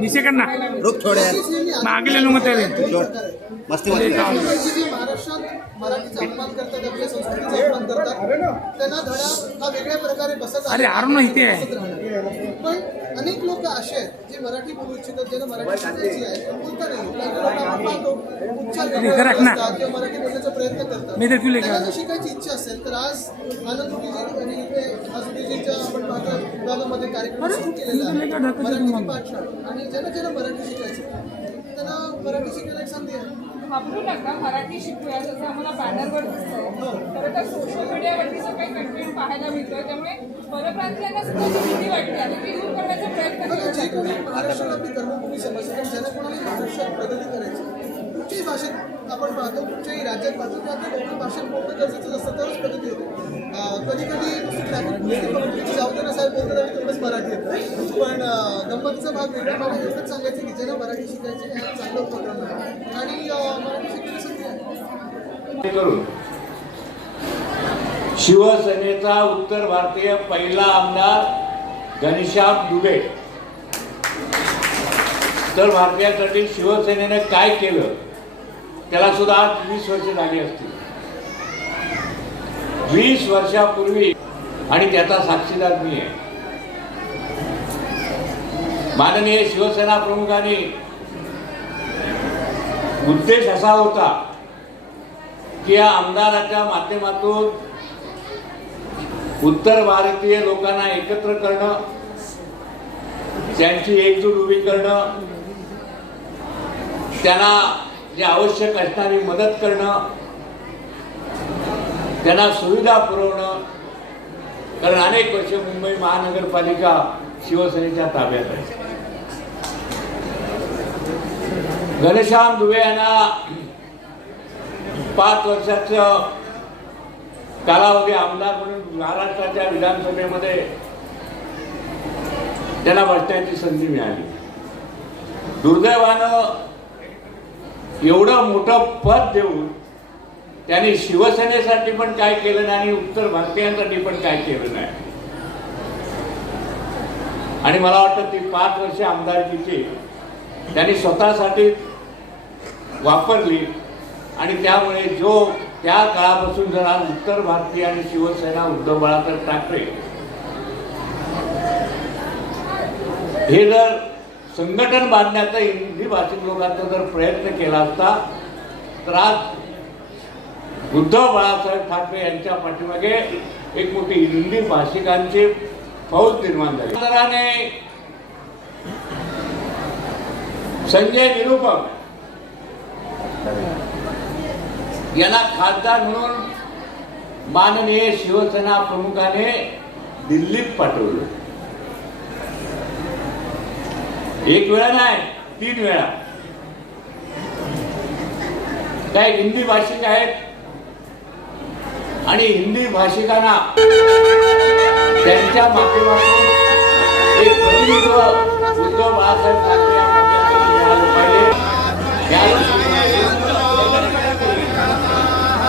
निशेकरना रुक थोडे. मागेले नुमते मस्ती मस्ती जी महाराष्ट्रात मराठीचा अपमान करतात आपल्या संस्कृतीचा अपमान करतात त्यांना धडा हा वेगळ्या प्रकारे बसत अरे अरुण इथे आहे. पण अनेक लोक असे आहेत जे मराठी बोलू इच्छितात ज्यांना मराठी शिकायची आहे. पण बोलता नाही. किंवा मराठी बोलण्याचा प्रयत्न करतात मी जर शिकायची इच्छा असेल तर आज आनंद आणि इथे आज उटीजीच्या आपण पाहतो विभागामध्ये कार्यक्रम केलेला मराठीची पाठशाळा. आणि ज्यांना ज्यांना मराठी शिकायची त्यांना मराठी शिकायला एक संधी आहे. घाबरू नका मराठी शिकूया. जसं आम्हाला बॅनरवर दिसतंय. खरं तर सोशल मीडियावरती जो काही कंटेंट पाहायला मिळतोय त्यामुळे परप्रांतीयांना सुद्धा जी भीती वाटते आणि ती दूर करण्याचा प्रयत्न बघा, केला जे जातो. कोणी महाराष्ट्रात आपली कर्मभूमी समजते ज्यांना कोणाला महाराष्ट्रात प्रगती करायची कुठच्याही भाषेत आपण पाहतो कुठच्याही राज्यात पाहतो त्या आपल्या कोकणी भाषेत बोलणं गरजेचं असतं तरच प्रगती होते. कधी कधी ट्रॅफिक साहेब बोलतात आणि तेवढंच मराठी येतं. पण अं, गंमतीचा भाग वेगळा मला एवढंच सांगायचं की ज्यांना मराठी शिकायचे हा चांगला उपक्रम आहे. आणि मराठी शिकायला संधी आहे. शिवसेनेचा उत्तर भारतीय पहिला आमदार घनश्याम दुबे. उत्तर भारतीयासाठी शिवसेनेने काय केलं? त्याला सुद्धा आज वीस वर्ष झाली असतील. वीस वर्षापूर्वी आणि त्याचा साक्षीदार मी आहे. माननीय शिवसेना प्रमुखांनी उद्देश असा होता की या आमदाराच्या माध्यमातून उत्तर भारतीय लोकांना एकत्र करणं त्यांची एकजूट उभी करणं त्यांना जे आवश्यक असणारी मदत करणं त्यांना सुविधा पुरवणं कारण अनेक वर्ष मुंबई महानगरपालिका शिवसेनेच्या ताब्यात आहे. घनश्याम दुबे यांना पाच वर्षाचा कालावधी आमदार म्हणून महाराष्ट्राच्या विधानसभेमध्ये त्यांना बसण्याची संधी मिळाली. दुर्दैवानं एवढं मोठं पद देऊन त्यांनी शिवसेनेसाठी पण काय केलं नाही आणि उत्तर भारतीयांसाठी पण काय केलं नाही. आणि मला वाटतं ती पाच वर्ष आमदारकीची त्यांनी स्वतःसाठी वापरली आणि त्यामुळे जो त्या काळापासून जर आज उत्तर भारतीय आणि शिवसेना उद्धव बाळासाहेब ठाकरे हे जर संघटन बांधण्याचा हिंदी भाषिक लोकांचा जर प्रयत्न केला असता तर आज उद्धव बाळासाहेब ठाकरे यांच्या पाठीमागे एक मोठी हिंदी भाषिकांची फौज निर्माण झाली. संजय निरुपम यांना खासदार म्हणून माननीय शिवसेना प्रमुखाने दिल्लीत पाठवलं. एक वेळा नाही तीन वेळा. काय हिंदी भाषिक आहेत? आणि हिंदी भाषिकांना त्यांच्या माध्यमातून एक प्रतिनिधित्व उद्धव बाळासाहेब ठाकरे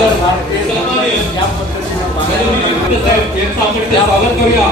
या पद्धतीनं मागणी साहेब यांचं आपण ते स्वागत करूया.